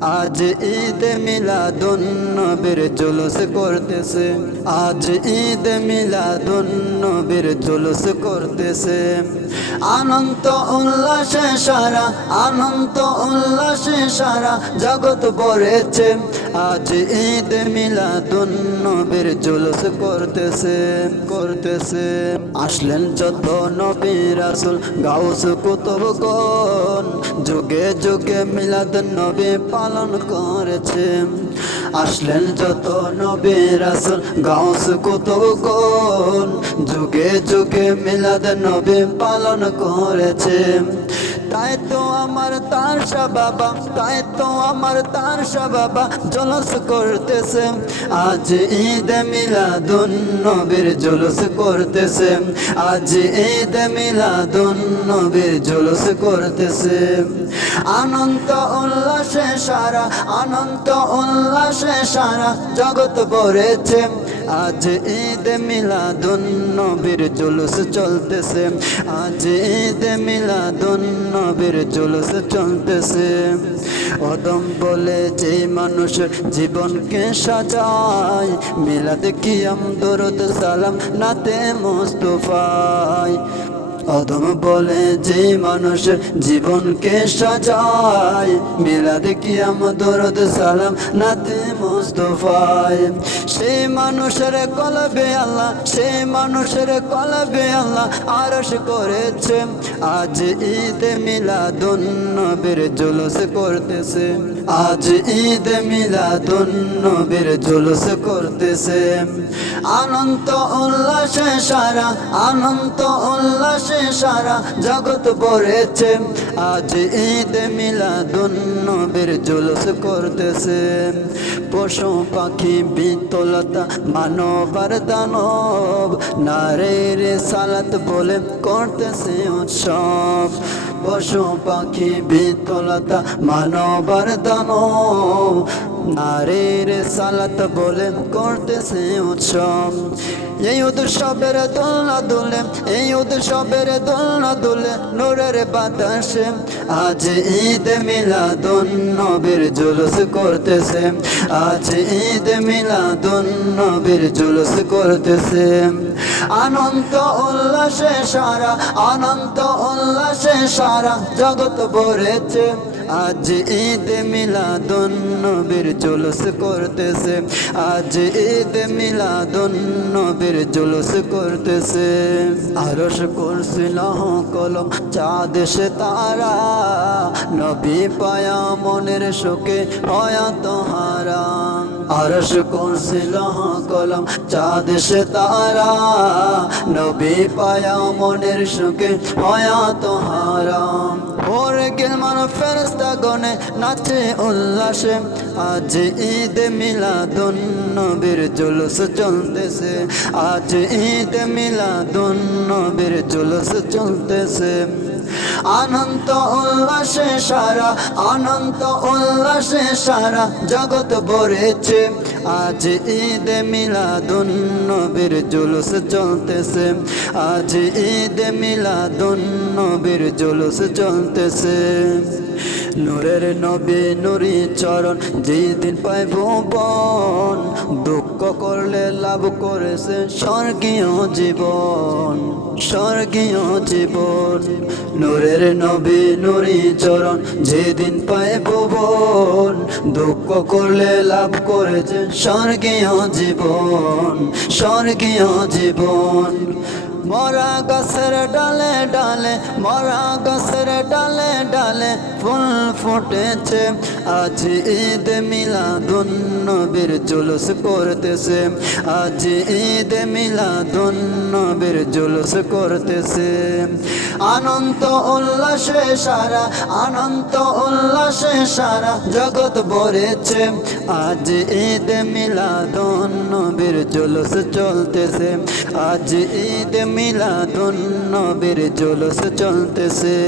আজ ঈদ মিলাদুন নবীর জুলুস করতেছে, আজ ঈদ মিলাদুন নবীর জুলুস করতেছে। আনন্দ উল্লাসে সারা, আনন্দ উল্লাসে সারা জগৎ ভরেছে। আজ ঈদ মিলাদুন নবীর জুলুস করতেছে, করতেছে। আসলেন যত নবী রাসূল গাউস কুতুবগণ, যুগে যুগে মিলাদ নবী পালন করেছে। আসলেন যত নবী রাসূল গাউস কুতুবগণ, যুগে যুগে মিলাদ নবী পালন করেছে। তাই তো আমার তারশা বাবা, তাই তো আমার তারশা বাবা জলস করতেছে। আজ ঈদ মিলাদুন নবীর জলস করতেছে, আজ ঈদ মিলাদুন নবীর জলস করতেছে। আনন্দ উল্লাসে সারা, আনন্দ উল্লাসে সারা জগৎ ভরেছে। আজ ঈদ মিলাদুন নবীর জুলুস চলতেছে, আজ ঈদ মিলাদুন নবীর জুলুস চলতেছে। অদম বলে যে মানুষের জীবনকে সাজায়, মিলাদ কিয়াম দরুদ সালাম নাতে মুস্তাফায়। অদম বলে যে মানুষের জীবনকে সাজায়, মিলাদ কিয়াম দরুদ সালাম নাতে মুস্তাফায়। সেই মানুষের কলবে আল্লাহ, সেই মানুষের কলবে আল্লাহ আরশ করেছে। আজ ঈদ মিলাদুন নবীর জুলুস করতেছে, আজ ঈদ মিলাদুন নবীর জুলুস করতেছে। আনন্দ উল্লাসে সারা, আনন্দ উল্লাসে সারা জগৎ ভরেছে। আজ ঈদ মিলাদুন নবীর জুলুস করতেছে। পশু পাখি বিতলতা মানব আর দানব, নারীর সালাত বলে করতেছে উৎসব। পশু পাখি বিতলতা মানব আর দানব, নারীর সালাত বলে করতেছে উৎসব। এই উৎসবের দোলনা দুলে, এই উৎসবের দোলনা দুলে নূরের বাতাসে। আজ ঈদ মিলাদুন নবীর জুলুস করতেছে, আজ ঈদ মিলাদুন নবীর জুলুস করতেছে। আনন্দ উল্লাসে সারা, আনন্দ উল্লাসে সারা জগৎ ভরেছে। আজ ঈদ মিলাদুন নবীর জুলুস করতেছে, আজ ঈদ মিলাদুন নবীর জুলুস করতেছে। আরশ কুরসি লৌহ কলম চাঁদ সে তারা, নবী পায়া মনের শোকে হয়া তোহারা। আরশ কুরসি লৌহ কলম চাঁদ সে তারা, নবী পায়া মনের শোকে হয়া তোহারা। ওর গিলমান ফেরেশতা গণে নাচে উল্লাসে। আজ ঈদ মিলাদুন নবীর জুলুস চলতেছে, আজ ঈদ মিলাদুন নবীর জুলুস চলতেছে। আনন্দ উল্লাসে সারা, আনন্দ উল্লাসে সারা জগৎ ভরেছে। আজ ঈদ মিলাদুন নবীর জুলুস চলতেছে, আজ ঈদ মিলাদুন নবীর জুলুস চলতেছে। নূরের নবী নুরি চরণ যেদিন পায় ভুবন, দুঃখ করলে লাভ করেছে স্বর্গীয় জীবন, স্বর্গীয় জীবন। নূরের নবী নুরি চরণ যেদিন পায় ভুবন, দুঃখ করলে লাভ করেছে স্বর্গীয় জীবন, স্বর্গীয় জীবন। মরা গাছের ডালে ডালে, মরা গাছের ডালে ডালে ফুল ফুটেছে। আজ ঈদ মিলাদুন নবীর জুলুস করতেছে, আজ ঈদ মিলাদুন নবীর জুলুস করতেছে। আনন্দ উল্লাসে সারা, আনন্দ উল্লাসে সারা জগৎ ভরেছে। আজ ঈদ মিলাদুন নবীর জুলুস চলতেছে, আজ ঈদ মিলাদুন নবীর জুলুস চলতেছে।